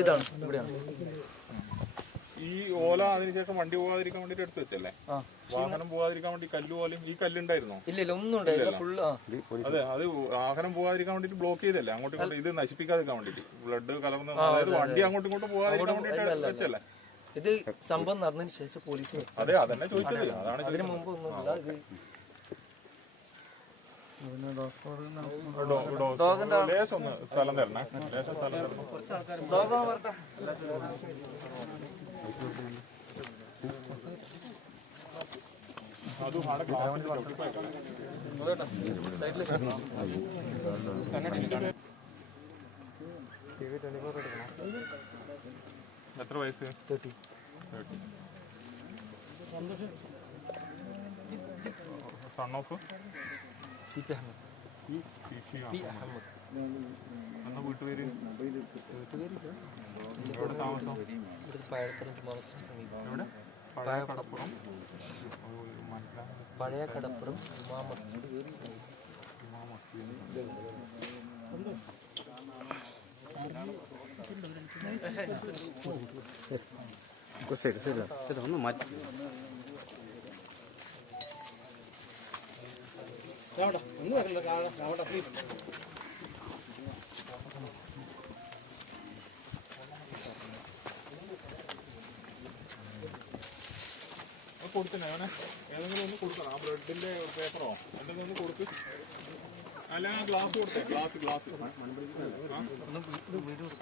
ഇതാണ് ഇവിടെയാണ് ഈ ഓല അതിനുശേഷം വണ്ടി പോകാതിരിക്കാൻ വേണ്ടിട്ട് എടുത്തു വെച്ചല്ലേ? വാഹനം പോകാതിരിക്കാൻ വേണ്ടി കല്ല് പോലും ഈ കല്ലുണ്ടായിരുന്നോ? ഇല്ല ഒന്നും ഉണ്ടായില്ല. അതെ, അത് വാഹനം പോകാതിരിക്കാൻ വേണ്ടിട്ട് ബ്ലോക്ക് ചെയ്തല്ലേ? അങ്ങോട്ടും ഇങ്ങോട്ടും ഇത് നശിപ്പിക്കാതിരിക്കാൻ വേണ്ടിട്ട് ബ്ലഡ് കലർന്ന്, അതായത് വണ്ടി അങ്ങോട്ടും ഇങ്ങോട്ടും പോകാതിരിക്കാൻ വേണ്ടിട്ട് വെച്ചല്ലേ? ഇത് സംഭവം നടന്നതിന് ശേഷം പോലീസ് അതെ അതന്നെ ചോദിച്ചത്. അതാണ് അതിന് മുമ്പ് ഒന്നുമില്ല. ലേശം ഒന്ന് സ്ഥലം തരണേ, ലേശം സ്ഥലം തരണം. അതും അവിടെ എത്ര വയസ്സ്? 30. Son of CP Ahmed. എന്നാ വീട്ടുപേര്? എവിടെ താമസം? എവിടെ? പഴയ കടപ്പുറം. പഴയ കടപ്പുറം ജുമാ മസ്ജിദ്. ഒന്ന് മാറ്റി പ്ലീസ്. കൊടുത്തന്നെ അവനെ ഏതെങ്കിലും ഒന്ന് കൊടുക്കണം. ആ ബ്രെഡിന്റെ പേപ്പറോ എന്തെങ്കിലും ഒന്ന് കൊടുക്ക്. അല്ല ആ ഗ്ലാസ് കൊടുത്തേ, ഗ്ലാസ്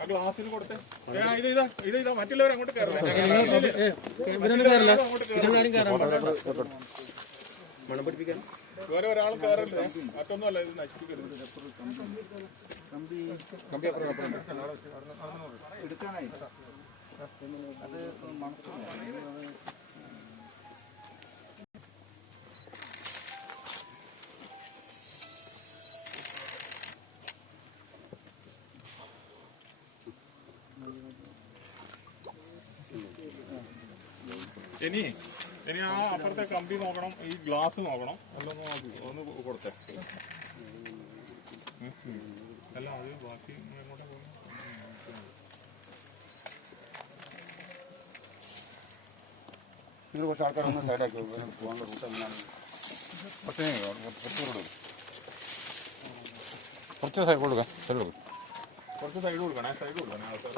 ആ ഗ്ലാസ്സിന് കൊടുത്തേ. ഇതാ മറ്റുള്ളവർ അങ്ങോട്ട് കയറല്ലേ? മണം പഠിപ്പിക്കാൻ വേറെ ഒരാൾ കയറല്ലേ? മറ്റൊന്നുമല്ല, ഇത് നശിപ്പിക്കരുത്. എടുക്കാനായി അത് മണക്കുന്നു. ഇനി ആ അപ്പുറത്തെ കമ്പി നോക്കണം, ഈ ഗ്ലാസ് നോക്കണം. എല്ലാം ഒന്ന് കൊടുത്തേ. അല്ല അത് ബാക്കി എങ്ങോട്ടാ പോകുന്നത്? നിങ്ങൾ കുറച്ച് ആൾക്കാരൊന്ന് സൈഡാക്കി പോകാനുള്ള റൂട്ട് എങ്ങനെയാണ്? കുറച്ച് സൈഡ് കൊടുക്കാം. കുറച്ച് സൈഡ് കൊടുക്കണേ ആൾക്കാർ.